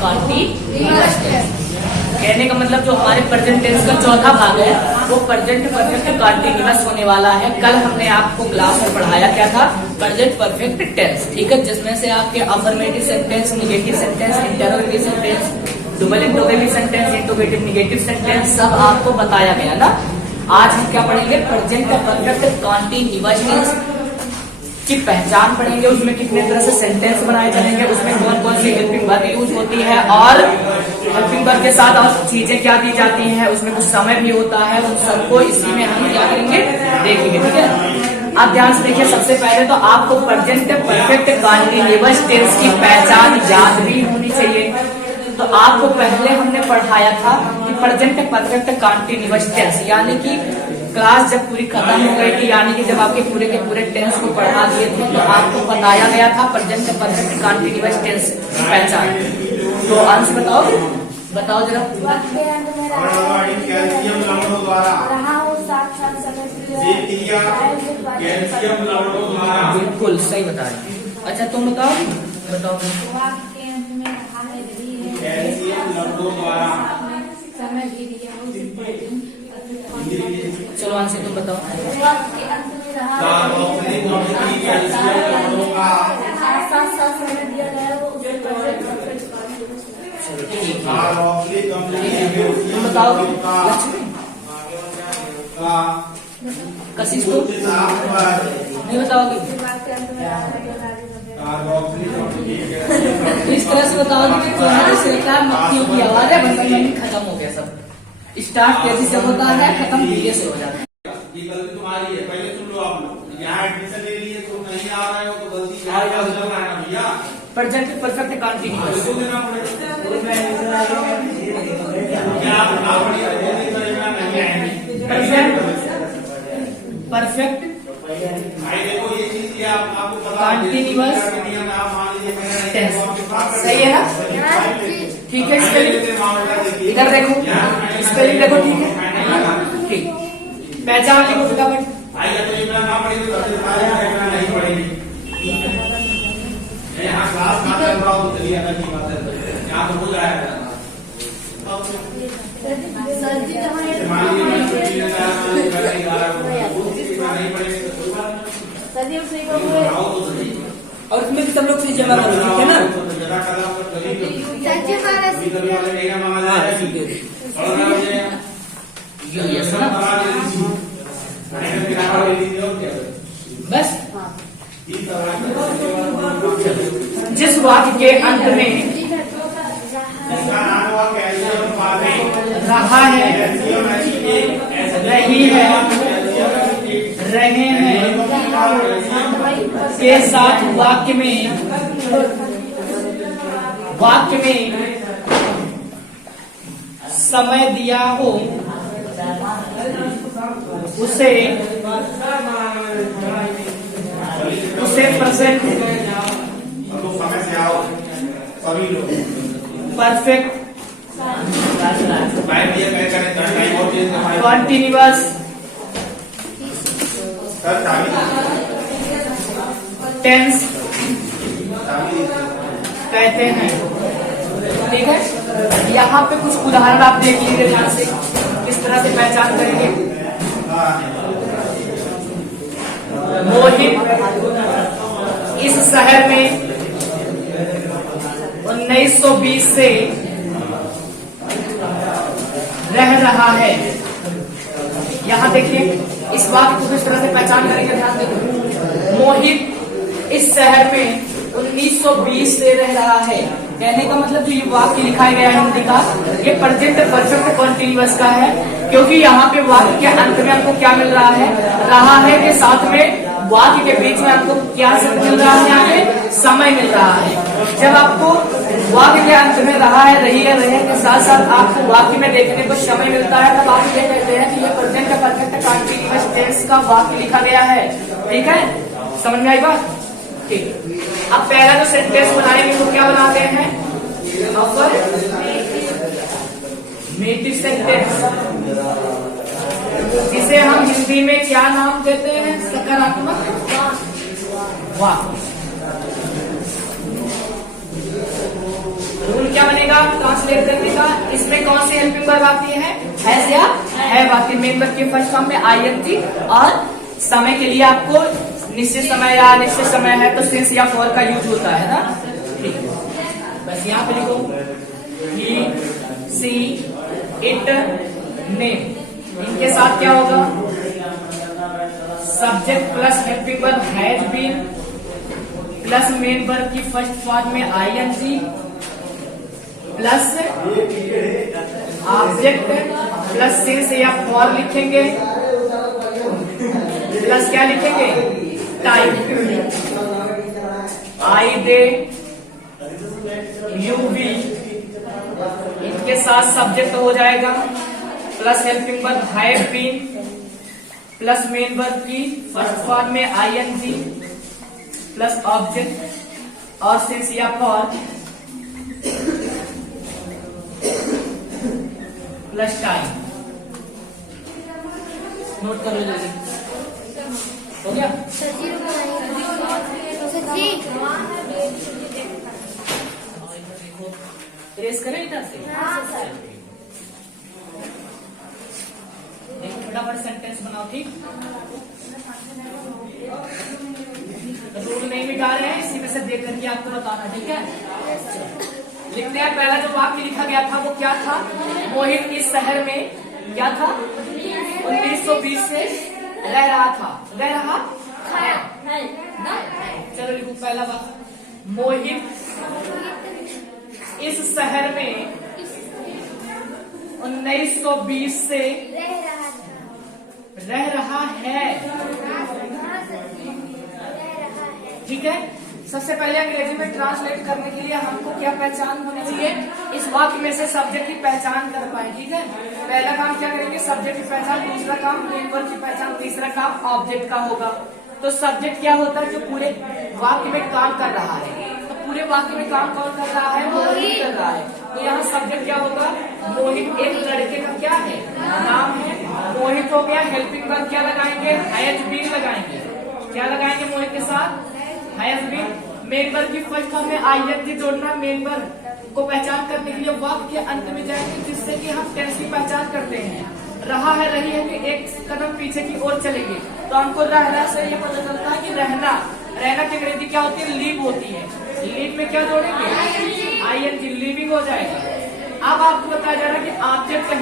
Continuous tense. कहने का मतलब जो हमारे प्रेजेंट टेंस का चौथा भाग है वो प्रेजेंट परफेक्ट कॉन्टिन्यूअस होने वाला है। कल हमने आपको क्लास में पढ़ाया क्या था, प्रेजेंट परफेक्ट टेंस, ठीक है, जिसमें से आपके affirmative sentence, negative sentence, interrogative sentence, double interrogative sentence, interrogative negative sentence सब आपको बताया गया ना। आज हम क्या पढ़ेंगे, प्रेजेंट परफेक्ट कॉन्टिन्यूअस टेंस की पहचान पढ़ेंगे, उसमें कितने तरह से सेंटेंस बनाए जाएंगे, उसमें कौन कौन सी हेल्पिंग वर्ब यूज होती है और हेल्पिंग वर्ब के साथ और चीजें क्या दी जाती हैं, उसमें कुछ समय भी होता है, उन सबको इसी में हम क्या करेंगे, देखेंगे, ठीक है। आप ध्यान से देखिए, सबसे पहले तो आपको प्रेजेंट परफेक्ट कॉन्टिन्यूअस टेंस की पहचान याद भी होनी चाहिए। तो आपको पहले हमने पढ़ाया था कि प्रेजेंट परफेक्ट कॉन्टिन्यूअस टेंस, यानी कि क्लास जब पूरी खत्म हो गई थी, यानी कि जब आपके पूरे के पूरे टेंस को पढ़ा दिए थे, तो आपको बताया गया था प्रेजेंट परफेक्ट कॉन्टिन्यूअस टेंस की पहचान। तो आंसर बताओ जरा। बिल्कुल सही बता रहे। अच्छा तुम बताओ। चलो आंसर तुम बताओ। तुम बताओ कशिश, तो नहीं बताओगी, इस तरह से बताओगे कि मक्खियों की आवाज है, बस खत्म हो गया सब। स्टार्ट तेजी से होता है, खत्म धीरे से हो जाता है। ये गलती तुम्हारी है, पहले सुन लो आप लोग। यहाँ एडमिशन ले लिए तो नहीं आ रहे हो तो गलती क्या है ना भैया। प्रेजेंट परफेक्ट कॉन्टिन्यूअस देना पड़ेगा, क्या आप बढ़िया नहीं आएंगे। परफेक्ट भाई देखो ये चीज आपको पता कॉन्टिन्यूअस टेंस सही है ना, ठीक है। स्पेलिंग इधर देखो, स्पेलिंग देखो, ठीक है, ठीक। पहचान लिखो फटाफट। नहीं पड़ेगी यहाँ क्लास ना कर रहा हूँ, चलिए अलग की बात है, यहाँ तो हो जाएगा। और उसमें भी सब लोग से जमा करो, ठीक है ना। बस जिस वाक्य के अंत में रहा है, रही है, रहे हैं के साथ वाक्य में समय दिया हो उसे प्रेजेंट परफेक्ट कॉन्टिन्यूअस टेंस कहते हैं, ठीक है। यहाँ पे कुछ उदाहरण आप देख लीजिए ध्यान से, किस तरह से पहचान करेंगे। मोहित इस शहर में 1920 से रह रहा है। यहाँ देखिए इस वाक्य को किस तरह से पहचान करेंगे, ध्यान देखो। मोहित इस शहर में 1920 से रह रहा है। कहने का मतलब जो ये वाक्य लिखा गया है हिंदी का, ये प्रेजेंट परफेक्ट कॉन्टिन्यूअस का है, क्योंकि यहाँ पे वाक्य के अंत में आपको क्या मिल रहा है के साथ में वाक्य के बीच में आपको क्या मिल रहा है, यहाँ पे समय मिल रहा है। जब आपको वाक्य के अंत में रहा है, रही है, रहे के साथ साथ आपको वाक्य में देखने को समय मिलता है, तब आप ये कहते हैं कि ये प्रेजेंट परफेक्ट कॉन्टिन्यूअस टेंस का वाक्य लिखा गया है, ठीक है। समझ में आई बात, ठीक। अब पहला जो सेंटेंस बनाएंगे वो क्या बनाते हैं, नेटिव सेंटेंस, जिसे हम हिंदी में क्या नाम देते हैं, सकारात्मक वाक्य। रूल क्या बनेगा, तरीका ट्रांसलेट करने का, इसमें कौन सी हेल्पिंग वर्ब आती है? हैज या हैव आती है। मेन वर्ब के फर्स्ट फॉर्म में आईएनजी, और समय के लिए आपको निश्चित समय या अनिश्चित समय है तो सिंस या फॉर का यूज होता है ना। ठीक है, बस यहाँ पे लिखो ही, सी, इट, नेम। इनके साथ क्या होगा? Subject plus helping verb has been plus main verb की फर्स्ट फॉर्म में I N G plus object plus since या फॉर लिखेंगे, प्लस क्या लिखेंगे? Time. I, they, you, we, इनके साथ सब्जेक्ट हो जाएगा plus helping verb have been plus main verb की फर्स्ट फॉर्म में आईएनजी प्लस ऑब्जेक्ट और सिंस या फॉर प्लस टाइम। नोट कर लो जल्दी, हो गया? ट्रेस करें इधर से। एक फटाफट सेंटेंस बनाओ, ठीक? रूल नहीं मिटा रहे हैं, इसी में से देख करके आपको बताना, ठीक है? लिखते हैं। पहला जो वाक्य लिखा गया था वो क्या था? मोहित इस शहर में क्या था? 1920 से रह रहा था। रह रहा है ना? चलो लिखो पहला वाक्य। मोहित इस शहर में 1920 से रह रहा है। ठीक है, सबसे पहले अंग्रेजी में ट्रांसलेट करने के लिए हमको क्या पहचान होनी चाहिए? इस वाक्य में से सब्जेक्ट की पहचान कर पाए। ठीक है, पहला काम क्या करेंगे? सब्जेक्ट की पहचान, दूसरा काम मेन वर्ब की पहचान, तीसरा काम ऑब्जेक्ट का होगा। तो सब्जेक्ट क्या होता है? जो पूरे वाक्य में काम कर रहा है। तो पूरे वाक्य में काम कौन कर रहा है? मोहित कर रहा है। तो यहाँ सब्जेक्ट क्या होगा? मोहित एक लड़के का क्या है? नाम है। मोहित हो गया। हेल्पिंग वर्ब क्या लगाएंगे? हैज बीन लगाएंगे। क्या लगाएंगे मोहित के साथ? Has been. मेन वर्ब की फर्स्ट फॉर्म में आईएनजी जोड़ना। मेन वर्ब को पहचान करने के लिए वाक्य के अंत में जाएंगे, जिससे कि हम टेंस की पहचान करते हैं। रहा है, रही है कि एक कदम पीछे की ओर चलेंगे तो हमको रहना से ये पता चलता है कि रहना। रहना की अंग्रेजी क्या होती है? लीव होती है। लीव में क्या जोड़ेंगे? आईएनजी, लिविंग हो जाएगा। अब आपको बताया जा रहा है कि ऑब्जेक्ट है।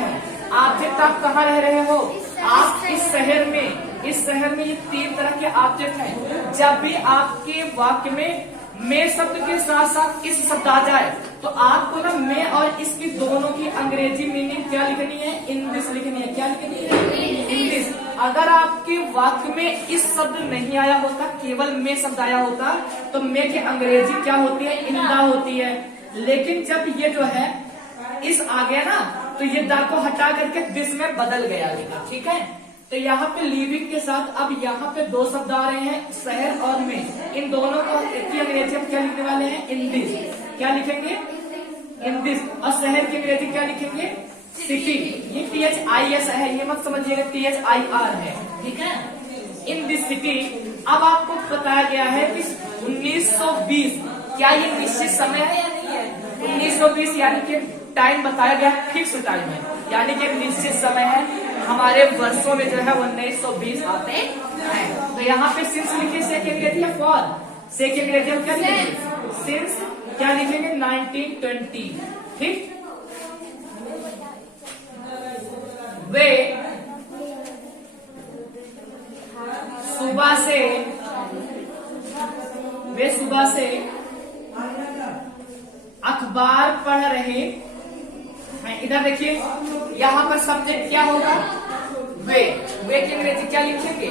ऑब्जेक्ट आप कहाँ रह रहे हो? आप इस शहर में। इस शहर में ये 3 तरह के ऑब्जेक्ट हैं। जब भी आपके वाक्य में शब्द के साथ साथ इस शब्द आ जाए तो आपको ना में और इसकी दोनों की अंग्रेजी मीनिंग क्या लिखनी है? इन दिस लिखनी है। क्या लिखनी है? In this. अगर आपके वाक्य में इस शब्द नहीं आया होता, केवल में शब्द आया होता, तो में की अंग्रेजी क्या होती है? इन दा होती है। लेकिन जब ये जो है इस आ गया ना, तो ये दा को हटा करके दिस में बदल गया। ठीक है, तो यहाँ पे लिविंग के साथ अब यहाँ पे 2 शब्द आ रहे हैं, शहर और में। इन दोनों को की अंग्रेजी हम क्या लिखने वाले हैं? In this. क्या लिखेंगे? In this. और शहर की अंग्रेजी क्या लिखेंगे? सिटी। ये THIS है, ये मत समझिएगा THIR है। ठीक है, इन दिस सिटी। अब आपको बताया गया है कि 1920, क्या ये निश्चित समय है या नहीं है? 1920 यानी कि टाइम बताया गया, फिक्स टाइम है, यानी कि निश्चित समय है। हमारे वर्षों में जो है 1920 आते हैं। तो यहाँ पे सिंस लिखे, से की अंग्रेजी है फॉर। से की अंग्रेजी हम क्या लिखेंगे? सिंस। क्या लिखेंगे? 1920। ठीक, वे सुबह से अखबार पढ़ रहे हैं। इधर देखिए, यहाँ पर सब्जेक्ट क्या होगा? वे। वे की अंग्रेजी क्या लिखेंगे?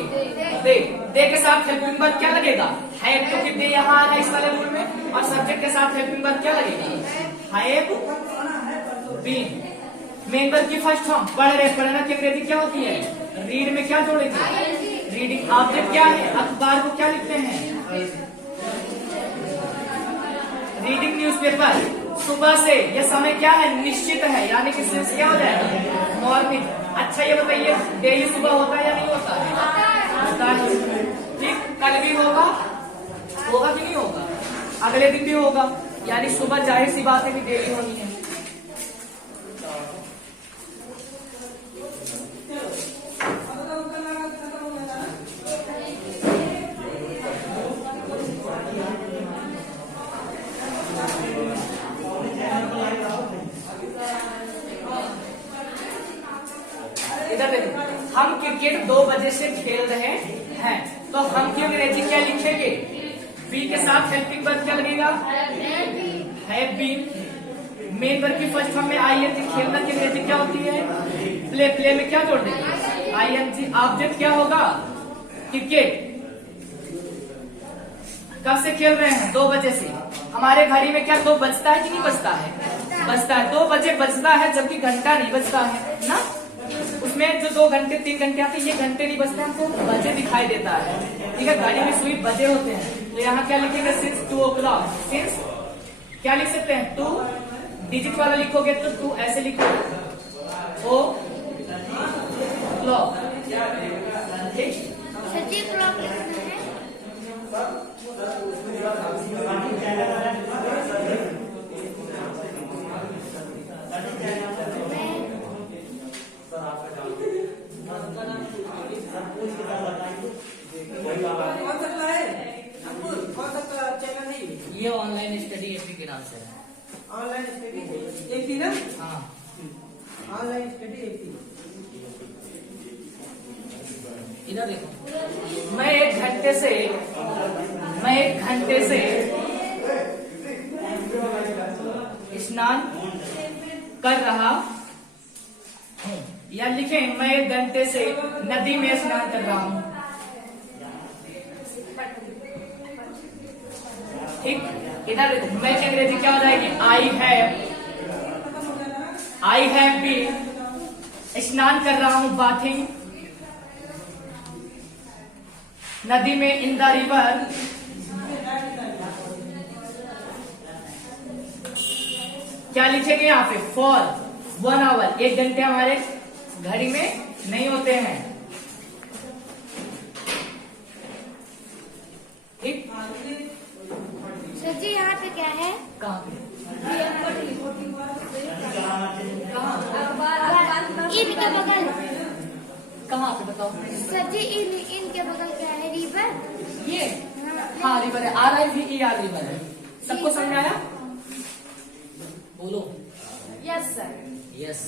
दे। दे के साथ हेल्पिंग वर्ब क्या लगेगा? हैव, क्योंकि दे यहाँ आ रहा है इस वाले रूल में। और सब्जेक्ट के साथ हेल्पिंग वर्ब क्या लगेगा? Have been. मेन वर्ब की फर्स्ट फॉर्म पढ़ रहे। पढ़ना की अंग्रेजी क्या होती है? रीड में क्या जोड़ेंगे? रीडिंग। ऑब्जेक्ट क्या है? अखबार को क्या लिखते हैं? Reading newspaper. सुबह से, यह समय क्या है? निश्चित है, यानी कि सिंस क्या हो जाएगा? मॉर्निंग। अच्छा ये बताइए, डेली सुबह होता है या नहीं होता है? होता है। ठीक, कल भी होगा कि नहीं होगा? अगले दिन भी होगा, यानी सुबह जाहिर सी बात है कि डेली होनी है। हम क्रिकेट 2 बजे से खेल रहे हैं, तो हम की अंग्रेजी क्या लिखेंगे? बी के साथ हेल्पिंग वर्ब क्या लगेगा? Have been. मेन वर्ब की फर्स्ट फॉर्म में आईएनजी, खेलना की अंग्रेजी क्या होती है? प्ले। प्ले में क्या जोड़ देंगे? आईएनजी। ऑब्जेक्ट क्या होगा? क्रिकेट। कब से खेल रहे हैं? 2 बजे से। हमारे घड़ी में क्या 2 बजता है कि नहीं बजता है? बजता है। 2 बजे बजता है, जबकि घंटा नहीं बजता है ना। उसमें जो 2 घंटे 3 घंटे आते हैं, ये घंटे नहीं बजते, हमको बजे दिखाई देता है। ठीक है, घड़ी में सुई बजे होते हैं। तो यहाँ क्या लिखेंगे? Since 2 o'clock। सिंस क्या लिख सकते हैं? 2 डिजिट वाला लिखोगे तो 2 ऐसे लिखोगे, ओ क्लॉक। ठीक, सर जी क्लॉक लिखना है। कौन सा चैनल है ये ऑनलाइन स्टडी एपी के नाम से है। ऑनलाइन स्टडी एपी ना? हाँ, ऑनलाइन स्टडी एपी। इधर देखो, मैं एक घंटे से स्नान कर रहा हूँ, या लिखें मैं 1 घंटे से नदी में स्नान कर रहा हूँ। ठीक, इधर देखो, मैं की अंग्रेजी क्या हो जाएगी? I have been. स्नान कर रहा हूँ, बाथिंग नदी में, इन द रिवर। क्या लिखेंगे यहाँ पे? For 1 hour। 1 घंटे हमारे घड़ी में नहीं होते हैं। ठीक, सर जी यहाँ पे क्या है? कहाँ पे? इन के बगल। कहाँ पे बताओ? सर जी इन के बगल क्या है? रिवर। ये हाँ रिवर है, RIVER रिवर है। सबको समझ में आया? बोलो यस सर। यस।